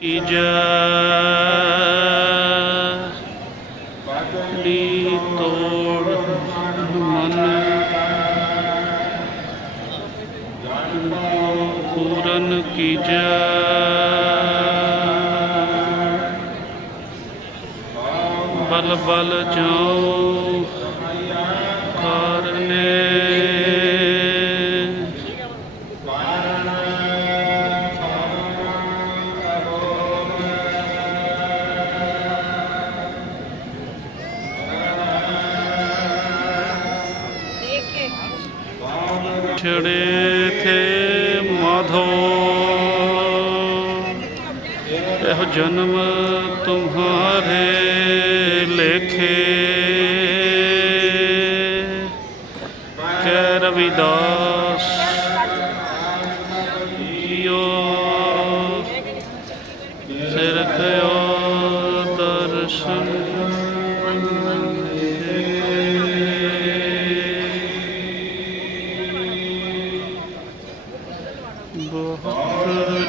ਕੀ ਜੈ? ਤੋੜ ਮਨ? ਪੂਰਨ ਕੀ ਜੈ? ਬਲ ਬਲ ਜਾਉ ਕਰਨੇ ਛੜੇ ਥੇ ਮਾਧੋ। ਇਹ ਜਨਮ ਤੁਮਹਾਰੇ ਲੇਖੇ।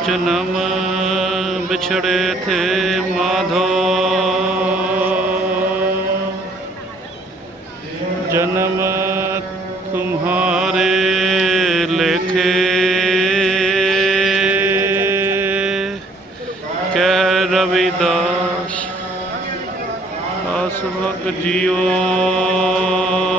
ਜਨਮ ਵਿਛੜੇ ਥੇ ਮਾਧੋ। ਜਨਮ ਤੁਮਹਾਰੇ ਲੇਖੇ। ਕਹਿ ਰਵਿਦਾਸ ਆਸਵਕ ਜਿਉ ਸਿਰ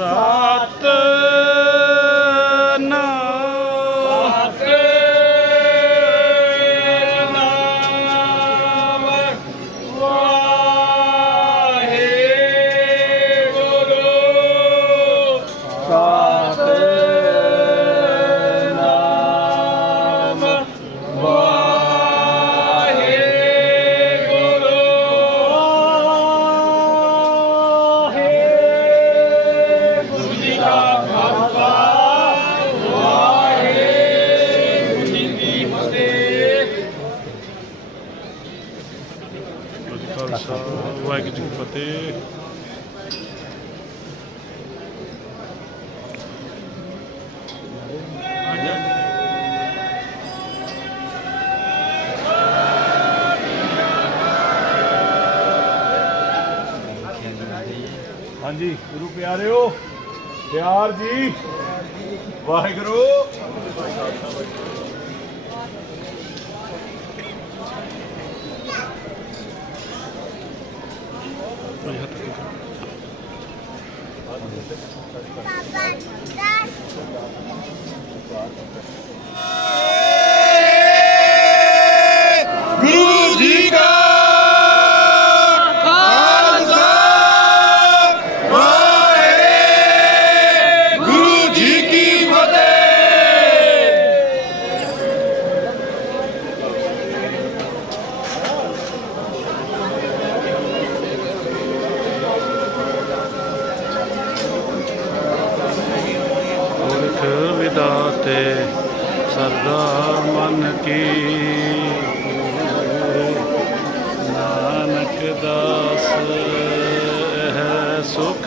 ਸਤ ਫਤਿਹ ਹਾਂਜੀ ਗੁਰੂ ਪਿਆਰਿਓ ਪਿਆਰ ਜੀ ਵਾਹਿਗੁਰੂ।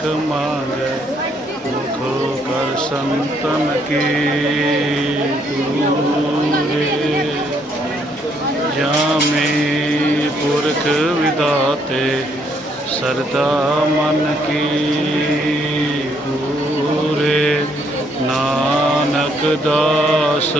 ਸੁਖ ਮੰਗੈ ਮੁਖੋ ਕਰ ਸੰਤਨ ਕੀ ਪੂਰੇ ਜਾਮੇ ਪੁਰਖ ਵਿਦਾਤੇ ਸਰਦਾ ਮਨ ਕੀ ਪੂਰੇ ਨਾਨਕ ਦਾਸ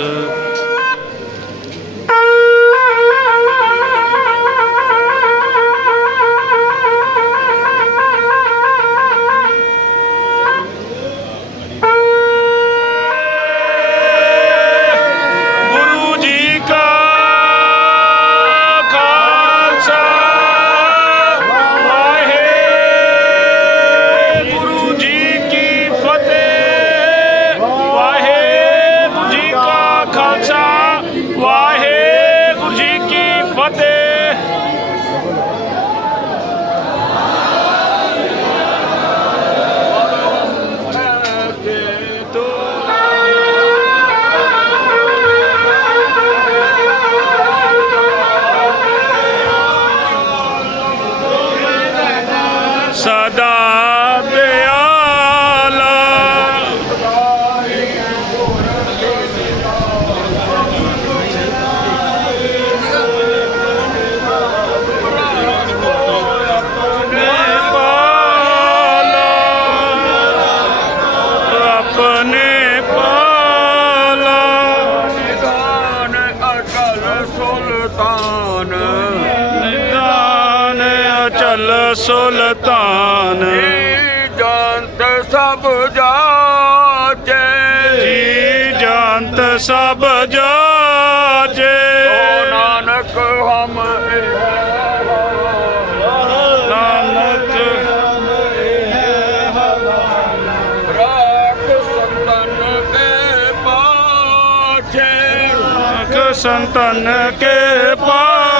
ਸੁਲਤਾਨ ਜੰਤ ਸਭ ਜਾਚੇ। ਜੀ ਜੰਤ ਸਭ ਜਾਜੇ ਓ ਨਾਨਕ ਹਮ ਨਾਨਕ ਰਾਖ ਸੰਤਨ ਕੇ ਪਾਛੇ। ਅਖ ਸੰਤਨ ਕੇ ਪਾਛੇ।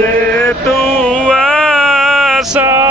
se tú vas a